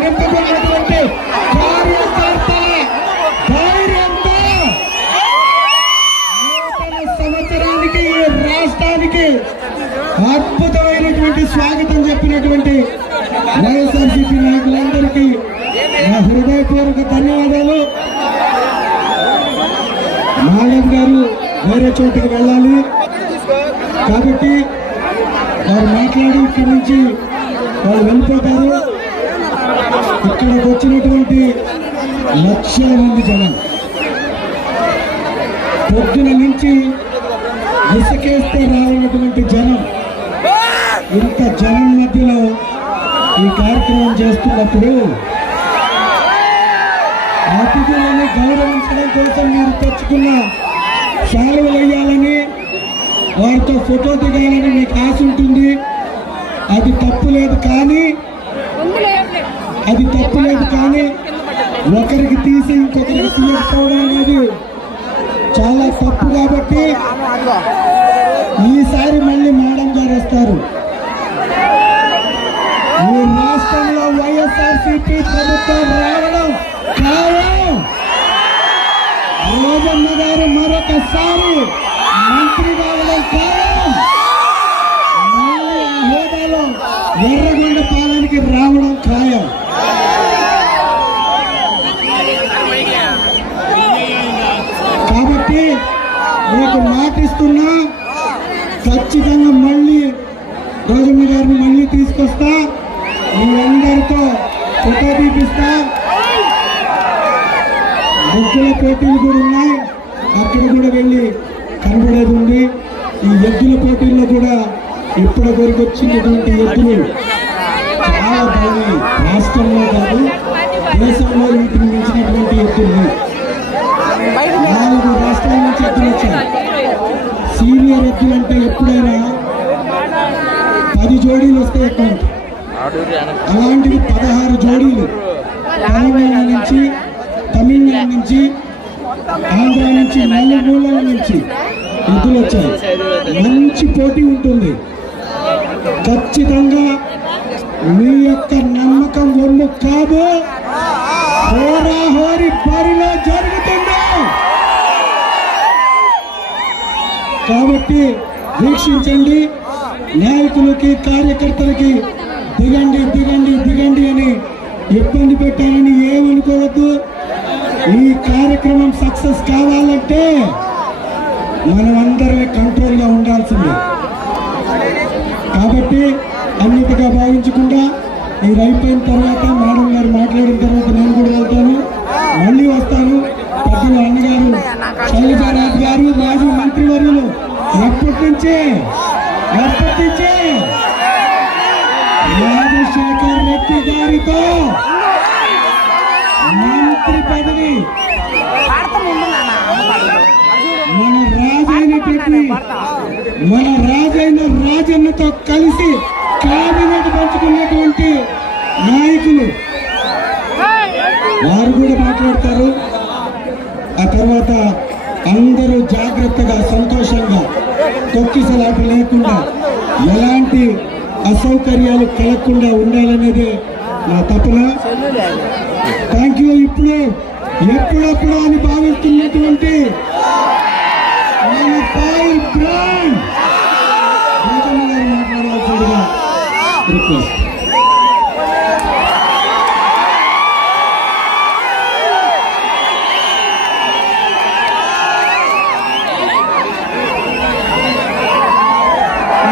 నింపుకున్నటువంటి కార్యకర్తల ధైర్యంతో నూతన సంవత్సరానికి ఈ రాష్ట్రానికి అద్భుతమైనటువంటి స్వాగతం చెప్పినటువంటి వైఎస్ఆర్సీపీ నాయకులందరికీ నా హృదయపూర్వక ధన్యవాదాలు. మేడం గారు వేరే చోటుకి వెళ్ళాలి కాబట్టి వారు మాట్లాడి ఇక్కడి నుంచి వాళ్ళు వెళ్ళిపోతారు. ఇక్కడికి వచ్చినటువంటి లక్షల మంది జనం పొద్దున నుంచి ఇసుకేస్తే రావాలన్నటువంటి జనం, ఇంత జనం మధ్యలో ఈ కార్యక్రమం చేస్తున్నప్పుడు అతిథులను గౌరవించడం కోసం మీరు తెచ్చుకున్న శాలువలు వేయాలని, వారితో ఫోటో దిగాలని మీకు ఆశ ఉంటుంది. అది తప్పు లేదు కానీ ఒకరికి తీసి ఇంకొకరికి తీయకపోవడం అనేది చాలా తప్పు. కాబట్టి ఈసారి మళ్ళీ మేడం గారు వస్తారు. ఈ రాష్ట్రంలో వైఎస్ఆర్సీపీ ప్రభుత్వం రావడం ఖాయం. రోజమ్మ గారు మరొకసారి మంత్రి కావడం ఖాయం. మళ్ళీ ఆ హోదాలో ఎర్రగొండ పాలనకి రావడం ఖాయం. కాబట్టి మీకు మాటిస్తున్నా, ఖచ్చితంగా మళ్ళీ రోజమ్మ గారిని మళ్ళీ తీసుకొస్తా, మీ అందరితో ఫోటో తీపిస్తా. ముగ్గుల పోటీలు కూడా ఉన్నాయి, అక్కడ కూడా వెళ్ళి కనబడేది ఉంది. ఈ ఎద్దుల పోటీల్లో కూడా ఇప్పటివరకు వచ్చినటువంటి ఎద్దులు చాలా బాగున్నాయి. రాష్ట్రంలో కాదు దేశంలో వీటిని మించినటువంటి ఎద్దులు 4 రాష్ట్రాల నుంచి ఎద్దులు వచ్చాయి. సీనియర్ ఎద్దులు అంటే ఎప్పుడైనా 10 జోడీలు వస్తాయి అకౌంట్. అలాంటివి 16 జోడీలు తెలంగాణ నుంచి, తమిళనాడు నుంచి, ఆంధ్ర నుంచి, నలుమూలల నుంచి ఎద్దులు వచ్చాయి. మంచి పోటీ ఉంటుంది. ఖచ్చితంగా మీ యొక్క నమ్మకం ఒమ్ము కాదు, హోరాహోరీ బరిలో జరుగుతుంది. కాబట్టి వీక్షించండి. నాయకులకి కార్యకర్తలకి దిగండి దిగండి దిగండి అని ఇబ్బంది పెట్టారని ఏమనుకోవద్దు. ఈ కార్యక్రమం సక్సెస్ కావాలంటే మనం అందరమే కంట్రోల్గా ఉండాల్సిందే. కాబట్టి అన్నిటిగా భావించకుండా మీరు అయిపోయిన తర్వాత మేడం గారు మాట్లాడిన తర్వాత నేను కూడా వెళ్తాను, మళ్ళీ వస్తాను. పెద్దల అన్నగారు శైలజారాజు గారు, మాజీ మంత్రివర్యులు ఎప్పటి నుంచే రాజశేఖర్ రెడ్డి గారితో మంత్రి పదవి మన రాజైన రాజన్నతో కలిసి కేబినెట్ పంచుకున్నటువంటి నాయకులు వారు కూడా మాట్లాడతారు. ఆ తర్వాత అందరూ జాగ్రత్తగా సంతోషంగా తొక్కిసలాట లేకుండా ఎలాంటి అసౌకర్యాలు కలగకుండా ఉండాలనేది నా తపన. Thank you. ఇప్పుడు ఎప్పుడప్పుడు అని భావిస్తున్నటువంటి మన ఫైర్ బ్రాండ్ రాజమ్మ గారు మాట్లాడాల్సిందిగా రిక్వెస్ట్.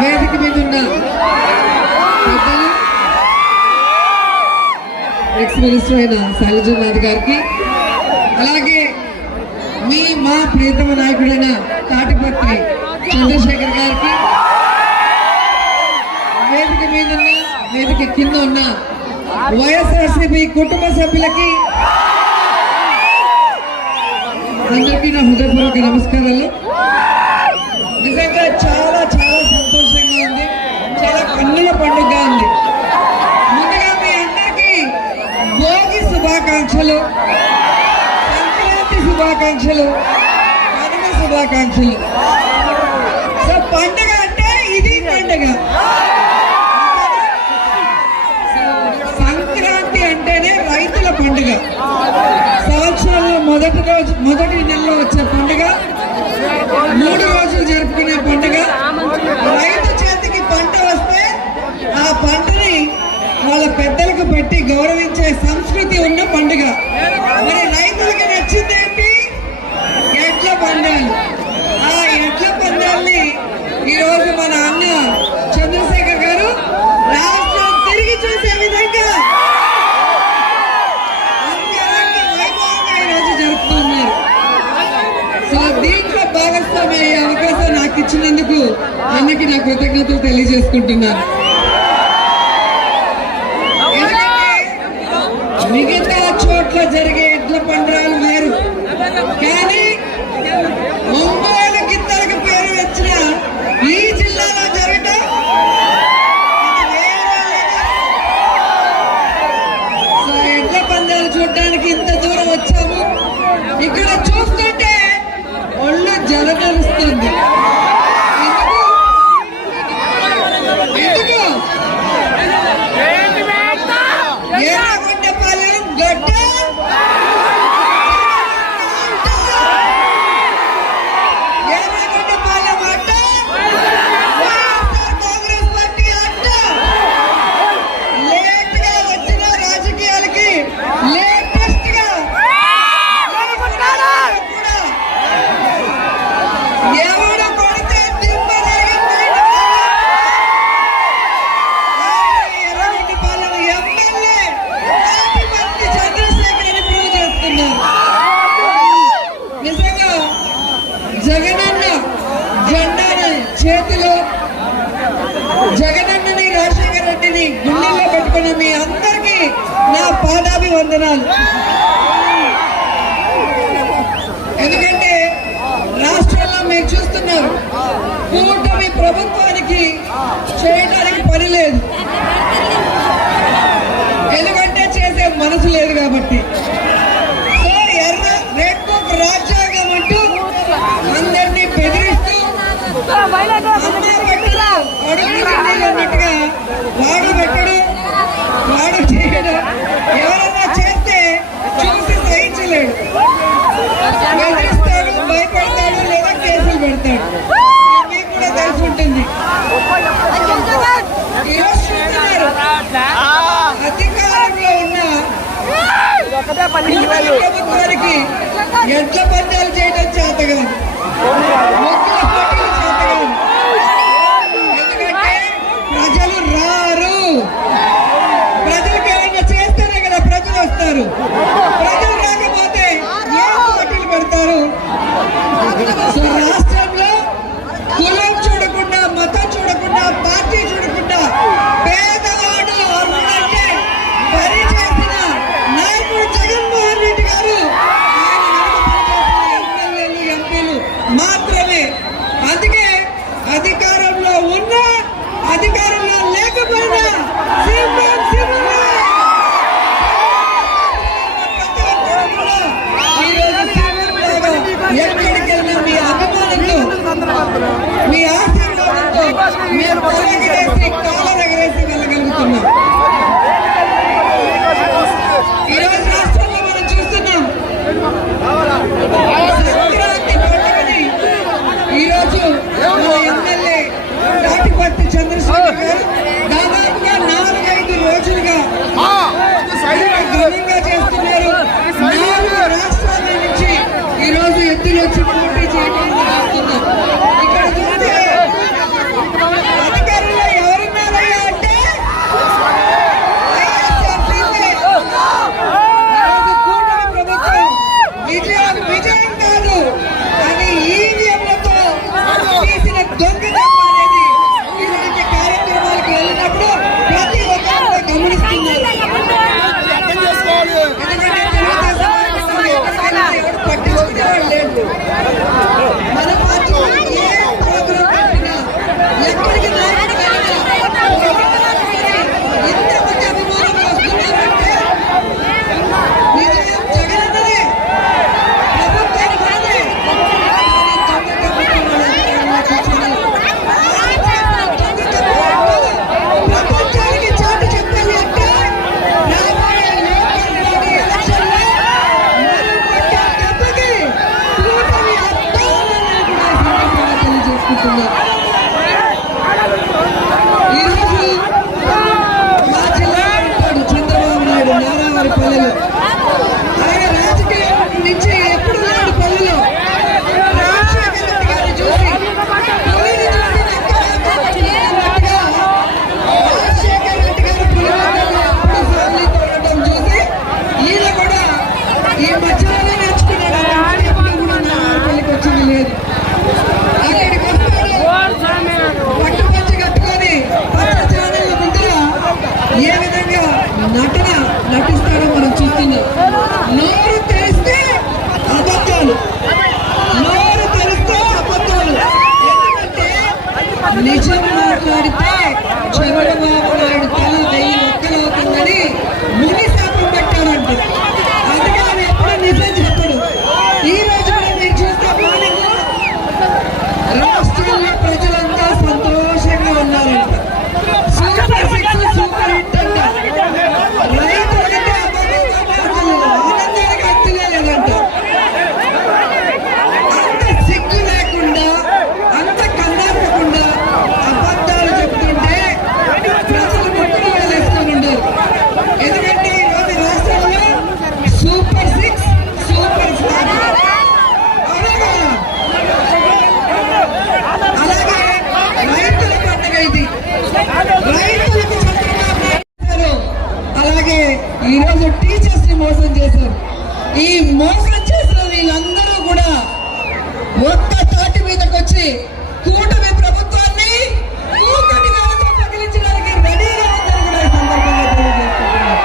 వేదిక మీద ఉన్న పెద్దలు, ఎక్స్ మినిస్టర్ అయిన శైలజానాథ్ గారికి, అలాగే మా ప్రియతమ నాయకుడైన తాటిపత్రి చంద్రశేఖర్ గారికి, వేదిక మీద ఉన్న వేదిక కింద ఉన్న వైఎస్ఆర్సీపీ కుటుంబ సభ్యులకి అందరికీ నా హృదయపూర్వక నమస్కారాలు. నిజంగా చాలా చాలా సంతోషంగా ఉంది, చాలా కన్నుల పండుగ ఉంది. ముందుగా మీ అందరికీ భోగి శుభాకాంక్షలు, సంక్రాంతి శుభాకాంక్షలు, కనుమ శుభాకాంక్షలు. సో పండుగ అంటే ఇది పండుగ. సంక్రాంతి అంటే రైతుల పండుగ. సంవత్సరంలో మొదటి నెలలో వచ్చే పండుగ, 3 రోజులు జరుపుకునే పండుగ. రైతు చేతికి పంట వస్తే ఆ పంటని వాళ్ళ పెద్దలకు పెట్టి గౌరవించే సంస్కృతి ఉన్న పండుగ. మరి రైతులకి నచ్చిందేంటి? ఎడ్ల పందాలు. ఆ ఎడ్ల పందాల్ని ఈరోజు మన అన్న చంద్రశేఖర్ గారు రాష్ట్రం తిరిగి చూసే విధంగా అంగరంగ వైభవంగా ఈరోజు జరుపుతున్నారు. సో దీంట్లో భాగస్వామి అయ్యే అవకాశం నాకు ఇచ్చినందుకు అన్నకి నా కృతజ్ఞతలు తెలియజేసుకుంటున్నాను. మిగతా చోట్ల జరిగే ఎడ్ల పందాలు వేరు, కానీ ఒంగోలు గిత్తలకు పేరు వచ్చిన ఈ జిల్లాలో జరగటం సో ఎడ్ల పందాలు చూడడానికి ఇంత దూరం వచ్చాము. ఇక్కడ చూస్తుంటే ఒళ్ళు జలదరుస్తుంది. ఏమగొండపాలెం గడ్డ జగనన్న జెండాని చేతిలో, జగనన్నని రాజశేఖర రెడ్డిని గుండెల్లో పెట్టుకున్న మీ అందరికీ నా పాదాభివందనాలు. ఎందుకంటే రాష్ట్రంలో మీరు చూస్తున్నారు, కూటమి ప్రభుత్వానికి చేయడానికి పని లేదు. ఎందుకంటే చేసే మనసు లేదు కాబట్టి. సో ఎర్ర రెడ్ బుక్ రాజ్యాంగం అంటూ అందరినీ బెదిరిస్తూ అన్నట్టుగా వాడు పెట్టడు, వాడు చేయడు. ఎవరన్నా చేస్తే చూసి సహించలేడు, బెదిరిస్తాడు, భయపడతాడు, లేదా కేసులు పెడతాడు. మీకు కూడా తెలిసి ఉంటుంది. ఈరోజు చూస్తున్నారు, అధికారంలో ఉన్న ప్రభుత్వానికి ఎడ్ల పందాలు చేయడం చేత కాదు, ముగ్గుల పోటీలు చేత కాదు. ఎందుకంటే ప్రజలు రారు. ప్రజలకు ఏమైనా చేస్తేనే కదా ప్రజలు వస్తారు. ప్రజలు రాకపోతే ఏ పోటీలు పెడతారు? సో రాష్ట్రంలో కులం చూడకుండా, మతం చూడకుండా, పార్టీ చూడకుండా పేదవాడు అర్హుడంటే పని చేసిన నాయకుడు జగన్మోహన్ రెడ్డి గారు, ఆయన ఎమ్మెల్యేలు, ఎంపీలు మాత్రమే. నోరు తెరిస్తే అబద్ధాలు, నోరు తెరిస్తే అబద్ధాలు. ఎందుకంటే నిజం మాట్లాడితే చంద్రబాబు నాయుడు తల 1000 ఒక్కలవుతుందని ముని శాపం పెట్టారంట. అందుకే ఆయన ఎప్పుడు నిజం చెప్పడు. ఈ రోజు కూడా మీరు చూస్తే మార్నింగ్ రాష్ట్రంలో ప్రజలంతా సంతోషంగా ఉన్నారంట. సూపర్ సిక్స్, సూపర్ హిట్ అంట. రైతులైతే ఆనందానికి అంతులే లేదంట. అంత సిగ్గు లేకుండా, అంత కన్నాపకుండా అబద్ధాలు చెప్తుంటే ప్రజలు ముక్కులు వేలేసుకుని ఉండరు. ఎందుకంటే ఈరోజు రాష్ట్రంలో సూపర్ సిక్స్, సూపర్ ఫైవ్. అలాగే రైతుల పండుగ ఇది. రైతులకు చంద్రబాబు నాయుడు అలాగే ఈరోజు టీచర్స్ ని మోసం చేశారు. ఈ మోసం చేసిన వీళ్ళందరూ కూడా ఒక్క తాటి మీదకి వచ్చి కూటమి ప్రభుత్వాన్ని కూకటి వేలతో పగిలించడానికి రెడీగా ఉందని కూడా ఈ సందర్భంగా తెలియజేస్తున్నారు.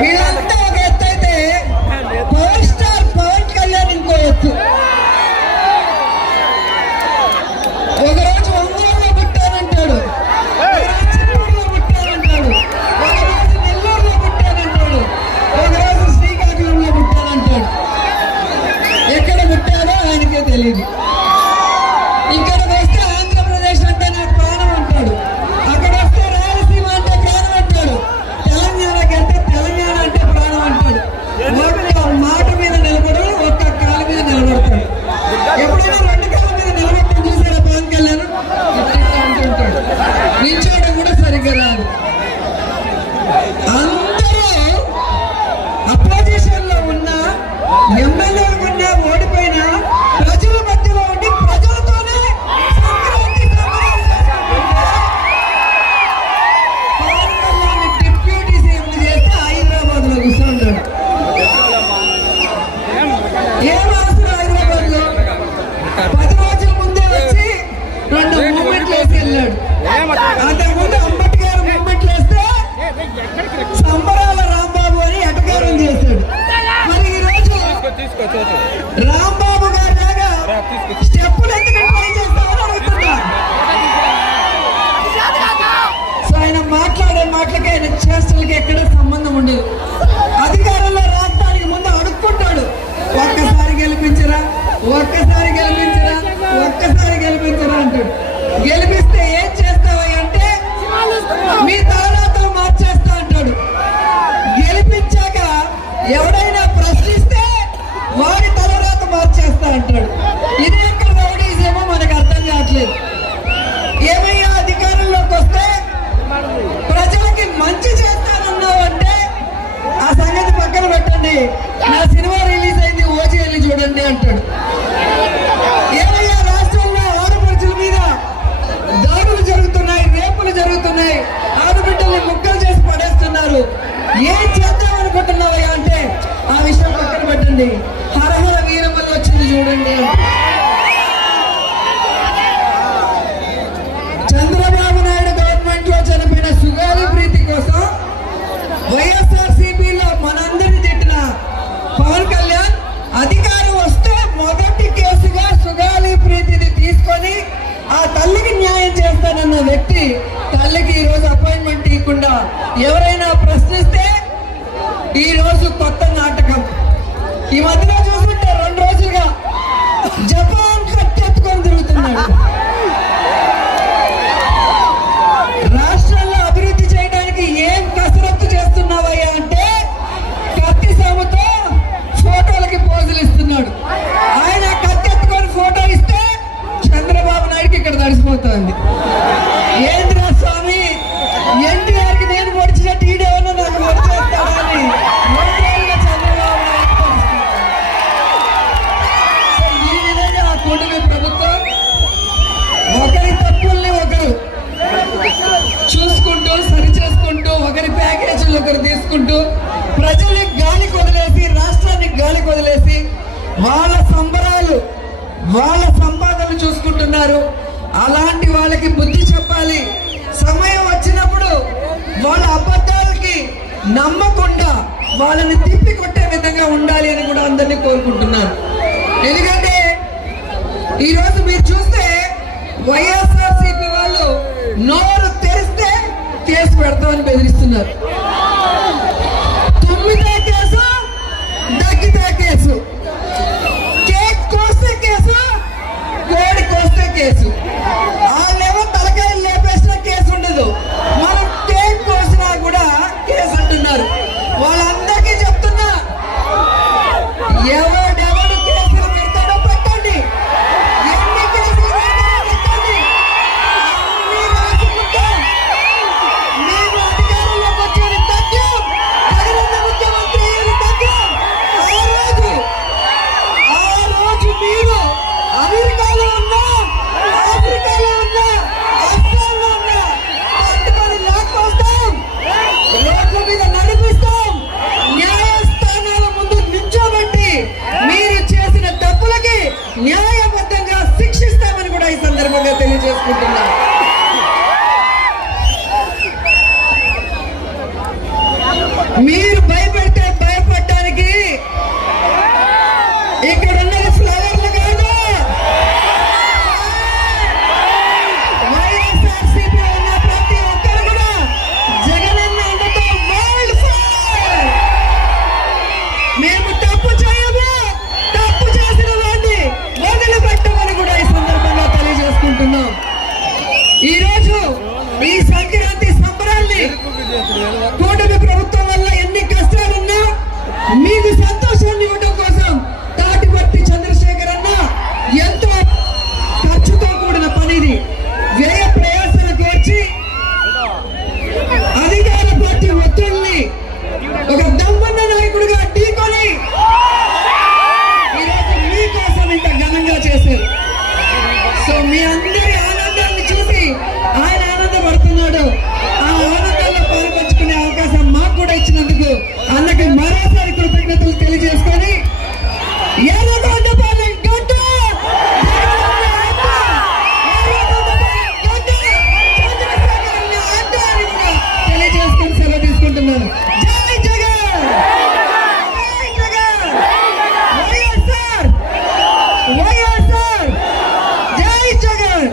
వీళ్ళంతా ఒక ఎత్తు అయితే పవర్ స్టార్ పవన్ కళ్యాణ్ ఇంకో ఎత్తు. ఒకరోజు ఒంగోలులో పుట్టానంటాడు, ఒకరోజు చిత్తూరులో పుట్టానంటాడు, ఒకరోజు నెల్లూరులో పుట్టానంటాడు, ఒకరోజు శ్రీకాకుళంలో పుట్టానంటాడు. ఎక్కడ పుట్టాడో ఆయనకే తెలియదు. ఇక్కడికి వస్తే ఆంధ్రప్రదేశ్ అంటే నాకు ప్రాణం అంటాడు, అక్కడ వస్తే రాయలసీమ అంటే ప్రాణం అంటాడు, తెలంగాణకి అంటే తెలంగాణ అంటే ప్రాణం అంటాడు. ఒక్క మాట మీద నిలబడు, ఒక్క కాలు మీద నిలబడతాడు. ఎప్పుడైనా 2 కాళ్ళ మీద నిలబడటం చూసారా పవన్ కళ్యాణ్? ఇట్లా అంటుంటాడు. నిల్చోవడం కూడా సరిగ్గా రాదు. అందరూ అపోజిషన్ లో ఉన్న ఎమ్మెల్యేలు ఉన్నా ఓడిపోయినా ప్రజల మధ్యలో ఉండి ప్రజలతోనే సంక్రాంతి సంబరాలు చేసుకుంటుంటే పవన్ కళ్యాణ్ డిప్యూటీ సీఎం చేస్తే హైదరాబాద్ లో కూర్చుంటాడు. ఏం అవసరం హైదరాబాద్ లో? 10 రోజుల ముందే వచ్చి 2 మూమెంట్లు వేసి వెళ్ళాడు. అంతకుముందు అంబేద్కర్ మూమెంట్లు వేస్తే సంబరాల రాంబాబు అని ఎటకారం చేశాడు. మరి ఈ రోజు రాంబాబు గారి లాగా స్టెప్పులు ఎందుకు ట్రై చేస్తామని అడుగుతున్నా. సో ఆయన మాట్లాడే మాటలకి, ఆయన చేష్టలకి ఎక్కడ సంబంధం ఉండదు. అధికారంలో రావడానికి ముందు అడుక్కుంటాడు, ఒక్కసారి గెలిపించరా, ఒక్కసారి గెలిపించరా, ఒక్కసారి గెలిపించరా అంటాడు. గెలిపిస్తే ఏం చేస్తావా అంటే మీ తలరాతో మార్చేస్తా అంటాడు. గెలిపించాక ఎవడైనా ప్రశ్నిస్తే వాడి తలరాత మార్చేస్తా అంటాడు. ఇది ఎక్కడ రౌడీజమో మనకు అర్థం కావట్లేదు. ఏమయ్యా అధికారంలోకి వస్తే ప్రజలకి మంచి చేస్తానన్నావు అంటే ఆ సంగతి పక్కన పెట్టండి, నా సినిమా రిలీజ్ అయింది ఓజీ వెళ్ళి చూడండి అంటాడు. ఏమయ్యా రాష్ట్రంలో ఆడపడుచుల మీద దాడులు జరుగుతున్నాయి, రేపులు జరుగుతున్నాయి, ఆడబిడ్డల్ని ముక్కలు చేసి పడేస్తున్నారు, ఏం చేద్దాం అనుకుంటున్నావయ్యా అంటే ఆ విషయం పక్కన పెట్టండి, హరహర వీరమల్ల వచ్చింది చూడండి. చంద్రబాబు నాయుడు గవర్నమెంట్ లో చనిపోయిన సుగాలి ప్రీతి కోసం వైఎస్ఆర్సీపీలో మనందరినీ తిట్టిన పవన్ కళ్యాణ్ అధికారం వస్తే మొదటి కేసుగా సుగాలి ప్రీతిని తీసుకొని ఆ తల్లికి న్యాయం చేస్తానన్న వ్యక్తి తల్లికి ఈ రోజు అపాయింట్మెంట్ ఇవ్వకుండా ఎవరైనా ప్రశ్నిస్తే ఈ రోజు కొత్త నాటకం. ఈ మధ్యలో చూస్తుంటే 2 రోజులుగా జపాన్ కట్టెత్తుకొని తిరుగుతున్నాడు. రాష్ట్రంలో అభివృద్ధి చేయడానికి ఏం కసరత్తు చేస్తున్నావయ్యా అంటే కత్తి సాముతో ఫోటోలకి పోజులు ఇస్తున్నాడు. ఆయన కత్తెత్తుకొని ఫోటో ఇస్తే చంద్రబాబు నాయుడుకి ఇక్కడ తడిసిపోతుంది. ఏంద్రా స్వామి, ఎన్టీఆర్కి నేను పొడిచినట్టు ఈడేమన్నా నాకు పొడిచేస్తాడా అని 2 ఏళ్ళుగా చంద్రబాబు నాయుడు ఈ విధంగా ఆ కూటమి ప్రభుత్వం ఒకరి తప్పుల్ని ఒకరు చూసుకుంటూ, సరి చేసుకుంటూ, ఒకరి ప్యాకేజీలు ఒకరు తీసుకుంటూ ప్రజల్ని గాలి కొదిలేసి, రాష్ట్రాన్ని గాలి కొదిలేసి వాళ్ళ సంబరాలు, వాళ్ళ సంపాదనలు చూసుకుంటున్నారు. అలాంటి వాళ్ళకి బుద్ధి చెప్పాలి. సమయం వచ్చినప్పుడు వాళ్ళ అబద్ధాలకి నమ్మకుండా వాళ్ళని తిప్పి కొట్టే విధంగా ఉండాలి అని కూడా అందరినీ కోరుకుంటున్నాను. ఎందుకంటే ఈరోజు మీరు చూస్తే వైఎస్ఆర్సీపీ వాళ్ళు నోరు తెరిస్తే కేసు పెడతామని బెదిరిస్తున్నారు. తుమ్మితే కేసు, దగ్గితే కేసు, కేక్ కోస్తే కేసు, కోడి కోస్తే కేసు. వాళ్ళేమో తలకాయలు లేపేసిన కేసు ఉండదు, మనం కేక్ కోసినా కూడా కేసు అంటున్నారు. వాళ్ళందరికీ చెప్తున్నా, ఎవడెవడు కేసులు పెడతాడో పెట్టండి, ఎన్ని కేసులు పెడతాడో పెట్టండి, అన్ని రాసుకుంటాం. మేము అధికారంలోకి వచ్చేది తథ్యం, జగనన్న ముఖ్యమంత్రి అయ్యేది తథ్యం. ఆ రోజు మీరు అమెరికాలో ఉన్నా, ఆఫ్రికాలో ఉన్నా, అస్సాంలో ఉన్నా పట్టుకొని లాక్కొస్తాం, రోడ్ల మీద నడిపిస్తాం, న్యాయస్థానాల ముందు నిల్చోబెట్టి మీరు చేసిన తప్పులకి న్యాయబద్ధంగా శిక్షిస్తామని కూడా ఈ సందర్భంగా తెలియజేసుకుంటున్నా. మీరు భయపెడితే భయపడటానికి ఇక్కడ ఉన్నది ఫ్లవర్లు కాదు, వైఎస్ఆర్సీపీ ఉన్న ప్రతి ఒక్కరు కూడా జగనన్న అండతో వరల్డ్ ఫైర్. మేము తప్పు చేయము, తప్పు చేసిన వాడిని వదిలిపెట్టమని కూడా ఈ సందర్భంగా తెలియజేసుకుంటున్నాం. ఈరోజు ఈ సంక్రాంతి సంబరాల్ని కూటమి ప్రభుత్వం వల్ల ఎన్ని కష్టాలున్నా మీకు సంతోషాన్ని ఇవ్వడం కోసం తాటిపర్తి చంద్రశేఖర్ అన్న ఎంతో ఖర్చుతో కూడిన పనిది, వ్యయ ప్రయాసలకు వచ్చి అధికార పార్టీ ఒత్తిడిని ఒక దమ్మన్న నాయకుడిగా ఢీకొని ఈరోజు మీకోసం ఇంత ఘనంగా చేశారు. సో మీ అందరి ఆనందాన్ని చూసి ఆయన ఆనందపడుతున్నాడు. ఆ ఆనందంలో పాల్పంచుకునే అవకాశం మాకు కూడా ఇచ్చినందుకు అన్నకి మరోసారి కృతజ్ఞతలు తెలియజేసుకొని ఎర్రగొండపాలెం గడ్డ, జగనన్న అడ్డ, ఎర్రగొండపాలెం గడ్డ, చంద్రశేఖరన్న అడ్డ అని కూడా తెలియజేసుకొని సెలవు తీసుకుంటున్నాను. జై జగన్, జై జగన్, వైఎస్ఆర్, వైఎస్ఆర్, జై జగన్.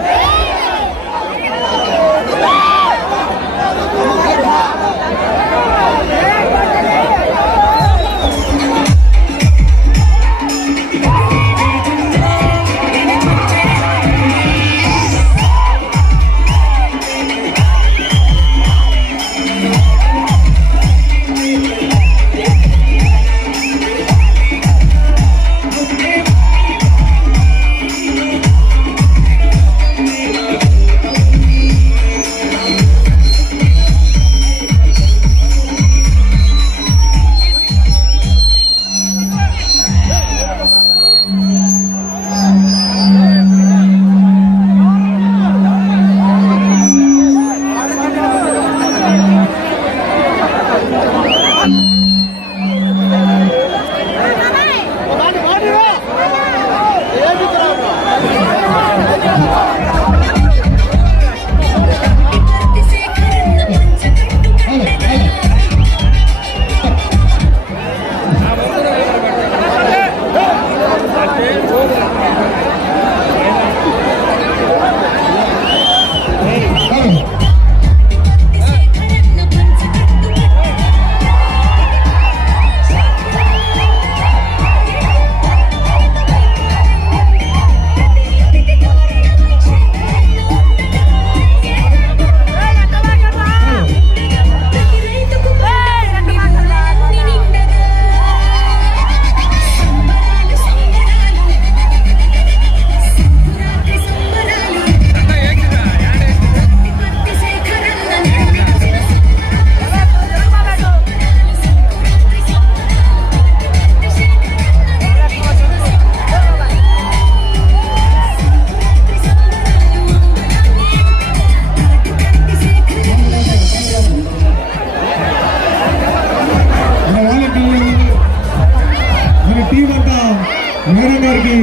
మేడం గారికి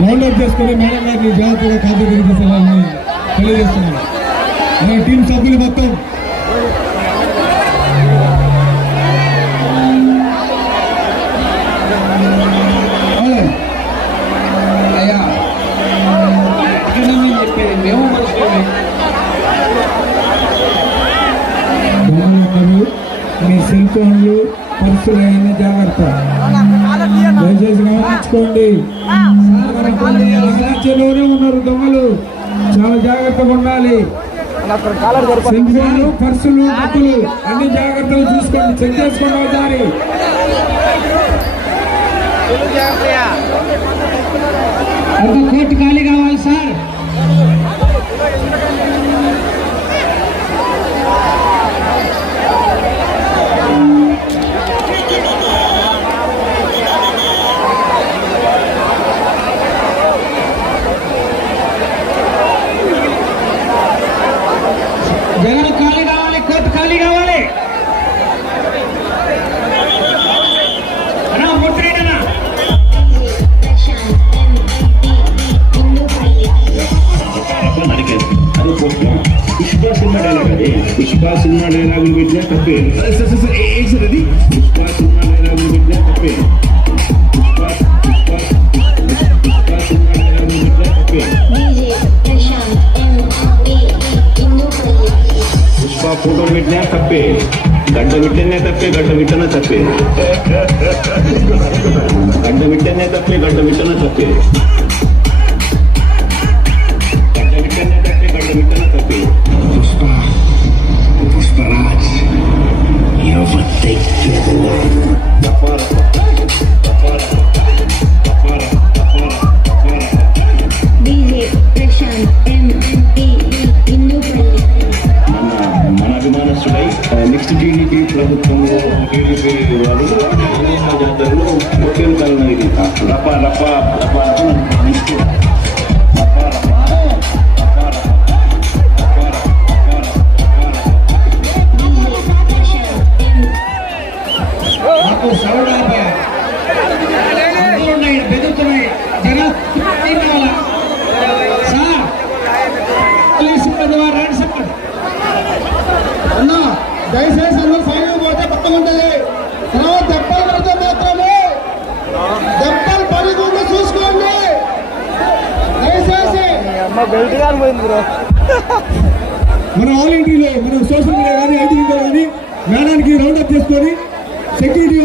రౌండప్ చేసుకుని మేడం గారిని జాగ్రత్తగా ఖాతా తెలియజేస్తారని తెలియజేస్తున్నాను. మన టీం సభ్యులు మొత్తం మీ సెల్ ఫోన్లు పర్సులు అన్ని జాగ్రత్త, దయచేసి గమనించుకోండి. మహారాజ్యంలోనే ఉన్నారు దొంగలు, చాలా జాగ్రత్తగా ఉండాలి. సెల్ ఫోన్లు పర్సులు బుక్కులు అన్ని జాగ్రత్తలు చూసుకోండి, చెక్ చేసుకోండి ఒకసారి. ఒక కోర్టు ఖాళీ కావాలి సార్. జగన్ ఖాళీ కావాలి, కోర్టు ఖాళీ కావాలి. అన్నా ముట్రేనా పుష్ప సినిమా డైలాగ్, అది పుష్ప సినిమా డైలాగులు పెట్టినా తప్పే. సార్ ఏం సార్ అది? పుష్ప సినిమా డైలాగులు పెట్టినా తప్పే. పుష్ప సినిమా డైలాగులు పెట్టినా తప్పే. పుష్ప ఫోటోలు పెట్టినా తప్పే, గడ్డ విట్టనే తప్పే, గడ్డ విట్టన తప్పే, గడ్డ విట్టనే తప్పే, గడ్డ విట్టన తప్పే, గడ్డ విట్టనే తప్పే, గడ్డ విట్టన తప్పే. Pushparaj, you overtake the world. మన అభిమానస్తుడై నెక్స్ట్ టీడీపీ ప్రభుత్వంలో టీడీపీ వాళ్ళు జాతరలో హోటల్ కాలం ఇది రప్ప రప్ప రప్ప నెక్స్ట్ నాకు సౌండ్ ఆపే ఉన్నాయి, బెదురుతున్నాయి. జగన్ సార్ పోలీసు రండి సార్. అన్నా దయచేసి అందరూ సైన్యం పోతే పక్కన ఉంటుంది. తర్వాత దెబ్బలు పడితే మాత్రమే దెబ్బలు పడకుండా చూసుకోండి దయచేసి. మన ఆల్ ఇండియాలో మన సోషల్ మీడియా కానీ ఐటీ కానీ మేడానికి రౌండప్ చేసుకొని సెక్యూరిటీ